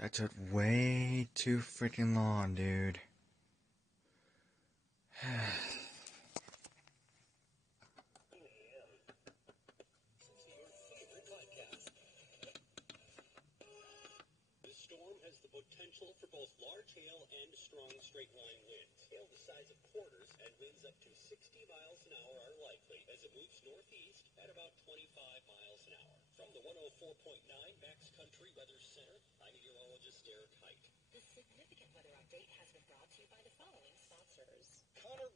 That took way too freaking long, dude. This storm has the potential for both large hail and strong straight-line winds. Hail the size of quarters and winds up to 60 miles an hour are likely as it moves northeast at about 25 miles an hour. From the 104.9 Max Country Weather Center, I'm meteorologist Derek Height. This significant weather update has been brought to you by the following sponsors. Connor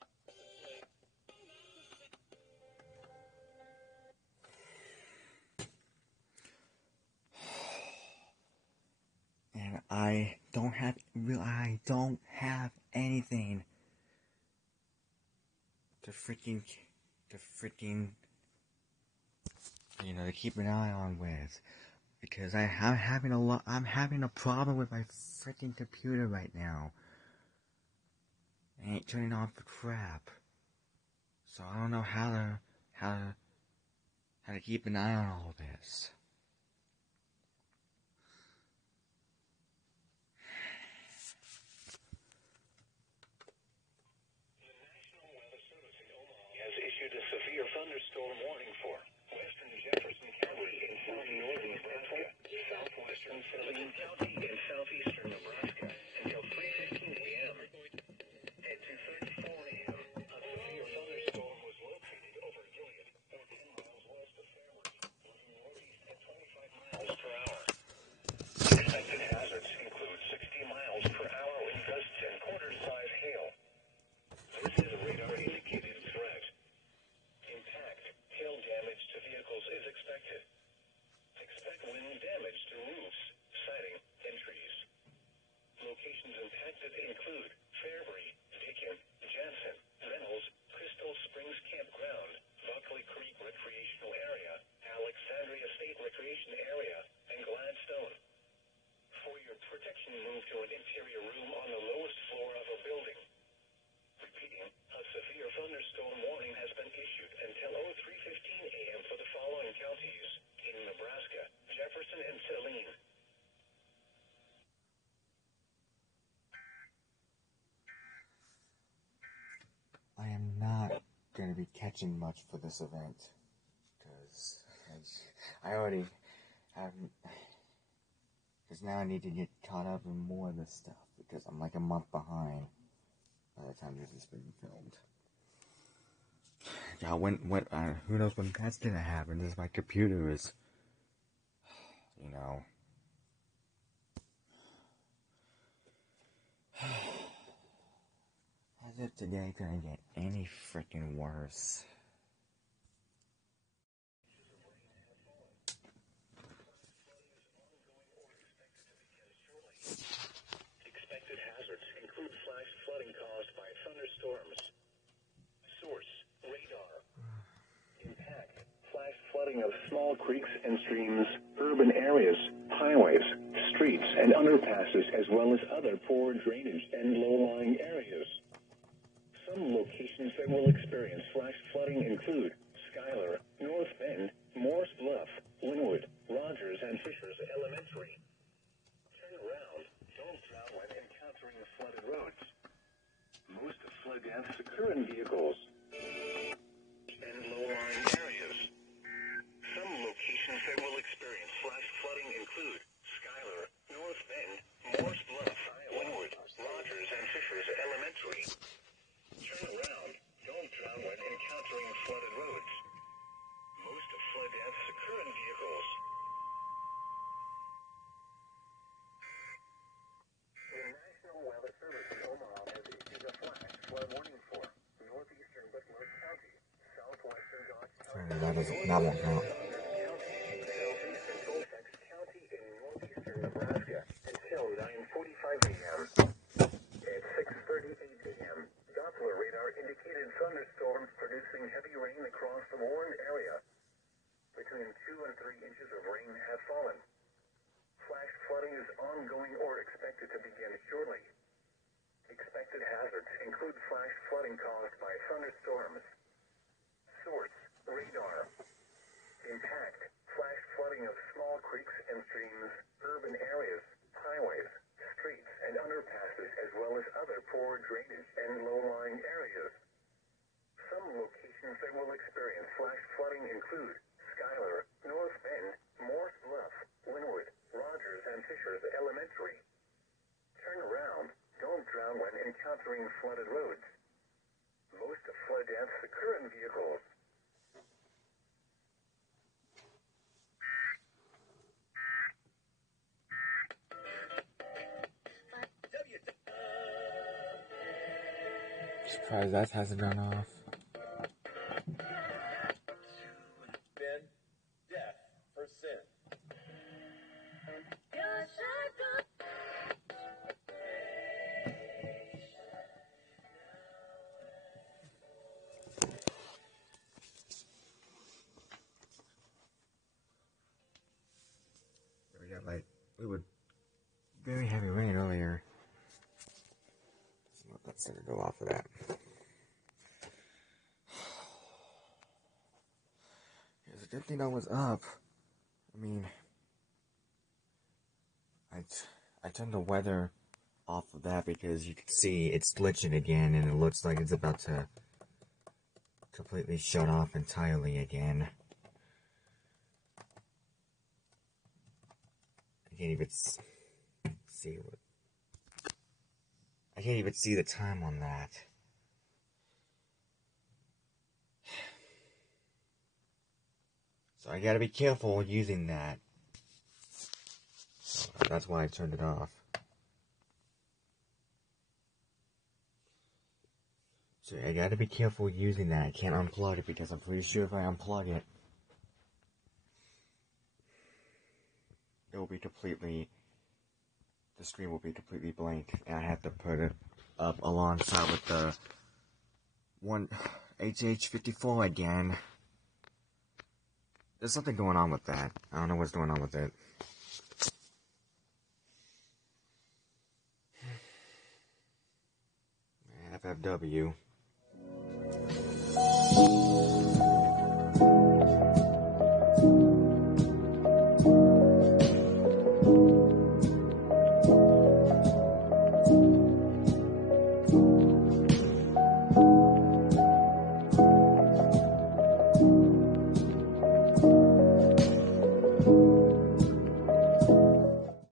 And I don't have anything to freaking, to keep an eye on with, because I'm having a problem with my freaking computer right now. It ain't turning on for crap. So I don't know how to keep an eye on all this. Has issued a severe thunderstorm warning for western Jefferson County in northern Nebraska, southwestern Saline County in southeastern Nebraska until 3:15 p.m. At 2:34 a.m., a severe thunderstorm was located over Gilead, 10 miles west of Fairwood, moving northeast at 25 miles per hour. Expected hazards include 60 miles per hour wind gusts and quarter-size hail. This is a radar-indicated threat. Impact, hail damage to vehicles is expected. Expect wind damage to roofs, siding, and trees. Locations impacted include Fairbury, Deacon, Jansen, Reynolds, Crystal Springs Campground, Buckley Creek Recreational Area, Alexandria State Recreation Area, and Gladstone. For your protection, move to an interior room on the lowest floor of a building. Repeating, a severe thunderstorm warning has been issued until 3:15 a.m. for the following counties in Nebraska, Jefferson, and Saline. I am not going to be catching much for this event, because I already have, because now I need to get caught up in more of this stuff, because I'm like a month behind by the time this has been filmed. Yeah, who knows when that's going to happen, because my computer is, as if today couldn't get any freaking worse. Expected hazards include flash flooding caused by thunderstorms. Source, radar. Impact, flash flooding of small creeks and streams, urban areas, highways, streets, and underpasses, as well as other poor drainage and low-lying areas. Some locations that will experience flash flooding include Schuyler, North Bend, Morse Bluff, Linwood, Rogers, and Fishers Elementary. Turn around. Don't drown when encountering flooded roads. Most flood deaths occur in vehicles and low-lying areas. Some locations that will experience flash flooding include Schuyler, North Bend, Morse Bluff, Linwood, Rogers, and Fishers Elementary. Turn around. Don't drown when encountering flooded roads. Most flood deaths occur in vehicles. The National Weather Service in Omaha has issued a flash flood warning for northeastern that won't count. County in northeastern Nebraska until 9:45 a.m. At 6:38 a.m., Doppler radar indicated thunderstorms producing heavy rain across the warned area. Between 2 and 3 inches of rain have fallen. Flash flooding is ongoing or expected to begin shortly. Expected hazards include flash flooding caused by thunderstorms. Source: radar. Impact: flash flooding of small creeks and streams, urban areas, highways, streets, and underpasses, as well as other poor drainage and low-lying areas. Some locations that will experience flash flooding include Schuyler, North Bend, Morse Bluff, Linwood, Rogers, and Fishers Elementary. Turn around. Don't drown when encountering flooded roads. Most flood deaths occur in vehicles. Surprised that hasn't gone off. Been death for sin. We would very heavy rain earlier. Let's let it go off of that. It's a good thing I was up. I mean, I turned the weather off of that because you can see it's glitching again and it looks like it's about to completely shut off entirely again. I can't even see what. I can't even see the time on that. So I gotta be careful using that. So that's why I turned it off. So I gotta be careful using that. I can't unplug it because I'm pretty sure if I unplug it, it will be completely, the screen will be completely blank, and I have to put it up alongside with the one HH54 again. There's something going on with that. I don't know what's going on with it. FFW.